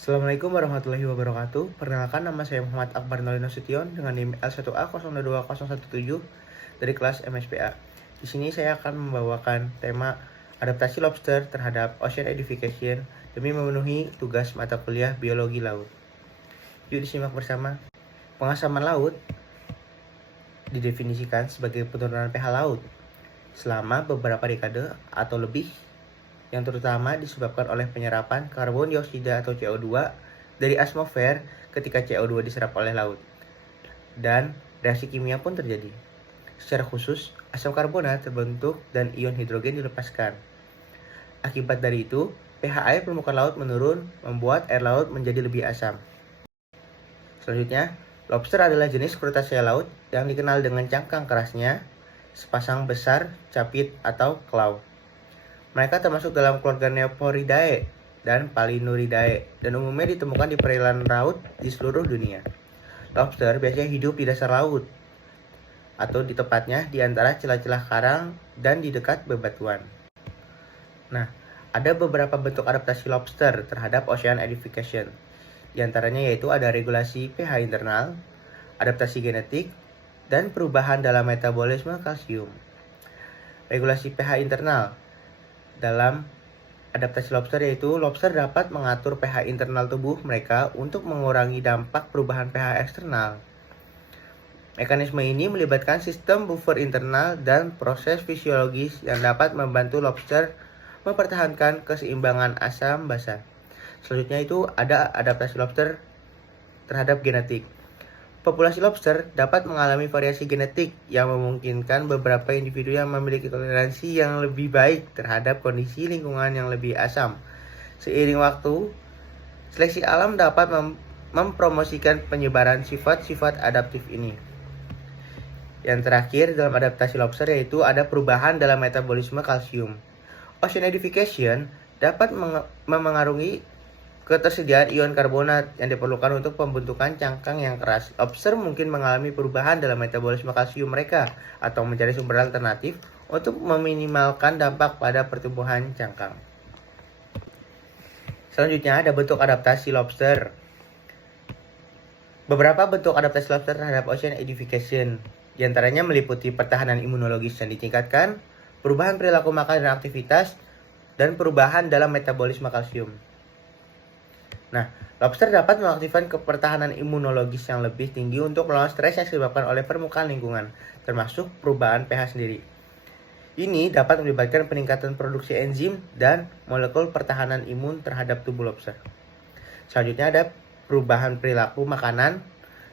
Assalamualaikum warahmatullahi wabarakatuh. Perkenalkan, nama saya Muhammad Akbar Nolino Sution dengan NIM L1A022017 dari kelas MSPA. Di sini saya akan membawakan tema adaptasi lobster terhadap ocean acidification demi memenuhi tugas mata kuliah biologi laut. Yuk disimak bersama. Pengasaman laut didefinisikan sebagai penurunan pH laut selama beberapa dekade atau lebih, yang terutama disebabkan oleh penyerapan karbon dioksida atau CO2 dari atmosfer ketika CO2 diserap oleh laut. Dan reaksi kimia pun terjadi. Secara khusus, asam karbonat terbentuk dan ion hidrogen dilepaskan. Akibat dari itu, pH air permukaan laut menurun, membuat air laut menjadi lebih asam. Selanjutnya, lobster adalah jenis krustasea laut yang dikenal dengan cangkang kerasnya, sepasang besar, capit, atau claw. Mereka termasuk dalam keluarga Neophoridae dan Palinuridae dan umumnya ditemukan di perairan laut di seluruh dunia. Lobster biasanya hidup di dasar laut atau di tepatnya di antara celah-celah karang dan di dekat bebatuan. Nah, ada beberapa bentuk adaptasi lobster terhadap ocean acidification. Di antaranya yaitu ada regulasi pH internal, adaptasi genetik, dan perubahan dalam metabolisme kalsium. Regulasi pH internal dalam adaptasi lobster yaitu lobster dapat mengatur pH internal tubuh mereka untuk mengurangi dampak perubahan pH eksternal. Mekanisme ini melibatkan sistem buffer internal dan proses fisiologis yang dapat membantu lobster mempertahankan keseimbangan asam basa. Selanjutnya itu ada adaptasi lobster terhadap genetik. Populasi lobster dapat mengalami variasi genetik yang memungkinkan beberapa individu yang memiliki toleransi yang lebih baik terhadap kondisi lingkungan yang lebih asam. Seiring waktu, seleksi alam dapat mempromosikan penyebaran sifat-sifat adaptif ini. Yang terakhir dalam adaptasi lobster yaitu ada perubahan dalam metabolisme kalsium. Ocean acidification dapat memengaruhi ketersediaan ion karbonat yang diperlukan untuk pembentukan cangkang yang keras. Lobster mungkin mengalami perubahan dalam metabolisme kalsium mereka atau mencari sumber alternatif untuk meminimalkan dampak pada pertumbuhan cangkang. Selanjutnya ada bentuk adaptasi lobster. Beberapa bentuk adaptasi lobster terhadap ocean acidification, di antaranya meliputi pertahanan imunologis yang ditingkatkan, perubahan perilaku makan dan aktivitas, dan perubahan dalam metabolisme kalsium. Nah, lobster dapat mengaktifkan kepertahanan imunologis yang lebih tinggi untuk melawan stres yang disebabkan oleh permukaan lingkungan, termasuk perubahan pH sendiri. Ini dapat melibatkan peningkatan produksi enzim dan molekul pertahanan imun terhadap tubuh lobster. Selanjutnya ada perubahan perilaku makanan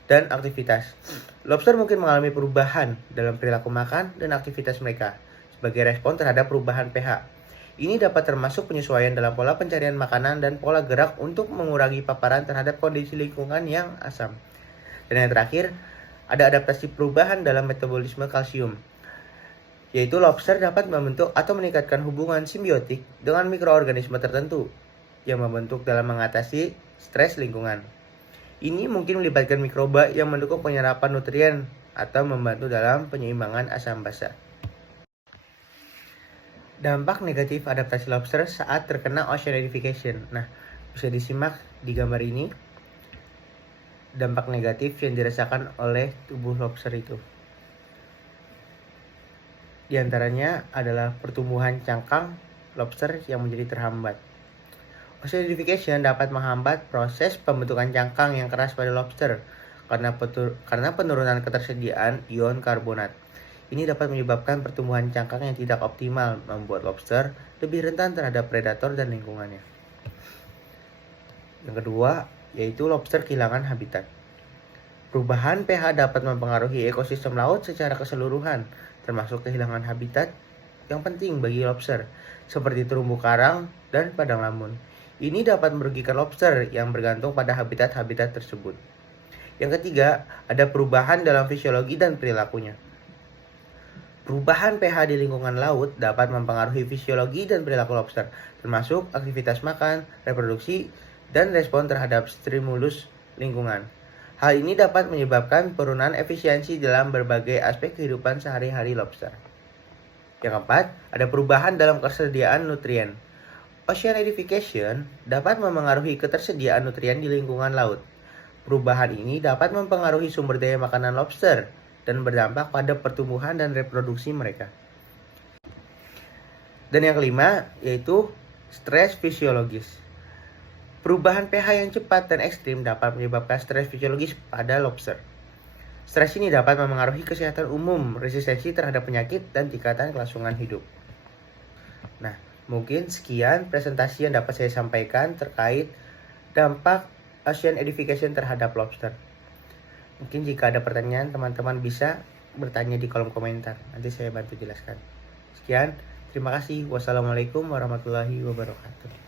dan aktivitas. Lobster mungkin mengalami perubahan dalam perilaku makan dan aktivitas mereka sebagai respon terhadap perubahan pH. Ini dapat termasuk penyesuaian dalam pola pencarian makanan dan pola gerak untuk mengurangi paparan terhadap kondisi lingkungan yang asam. Dan yang terakhir, ada adaptasi perubahan dalam metabolisme kalsium, yaitu lobster dapat membentuk atau meningkatkan hubungan simbiotik dengan mikroorganisme tertentu yang membentuk dalam mengatasi stres lingkungan. Ini mungkin melibatkan mikroba yang mendukung penyerapan nutrien atau membantu dalam penyeimbangan asam basa. Dampak negatif adaptasi lobster saat terkena ocean acidification. Nah, bisa disimak di gambar ini dampak negatif yang dirasakan oleh tubuh lobster itu. Di antaranya adalah pertumbuhan cangkang lobster yang menjadi terhambat. Ocean acidification dapat menghambat proses pembentukan cangkang yang keras pada lobster karena penurunan ketersediaan ion karbonat. Ini dapat menyebabkan pertumbuhan cangkang yang tidak optimal, membuat lobster lebih rentan terhadap predator dan lingkungannya. Yang kedua, yaitu lobster kehilangan habitat. Perubahan pH dapat mempengaruhi ekosistem laut secara keseluruhan, termasuk kehilangan habitat yang penting bagi lobster, seperti terumbu karang dan padang lamun. Ini dapat merugikan lobster yang bergantung pada habitat-habitat tersebut. Yang ketiga, ada perubahan dalam fisiologi dan perilakunya. Perubahan pH di lingkungan laut dapat mempengaruhi fisiologi dan perilaku lobster, termasuk aktivitas makan, reproduksi, dan respon terhadap stimulus lingkungan. Hal ini dapat menyebabkan penurunan efisiensi dalam berbagai aspek kehidupan sehari-hari lobster. Yang keempat, ada perubahan dalam kesediaan nutrien. Ocean acidification dapat memengaruhi ketersediaan nutrien di lingkungan laut. Perubahan ini dapat mempengaruhi sumber daya makanan lobster dan berdampak pada pertumbuhan dan reproduksi mereka. Dan yang kelima yaitu stres fisiologis. Perubahan pH yang cepat dan ekstrim dapat menyebabkan stres fisiologis pada lobster. Stres ini dapat memengaruhi kesehatan umum, resistensi terhadap penyakit, dan tingkatan kelangsungan hidup. Nah, mungkin sekian presentasi yang dapat saya sampaikan terkait dampak ocean acidification terhadap lobster. Mungkin jika ada pertanyaan, teman-teman bisa bertanya di kolom komentar. Nanti saya bantu jelaskan. Sekian, terima kasih. Wassalamualaikum warahmatullahi wabarakatuh.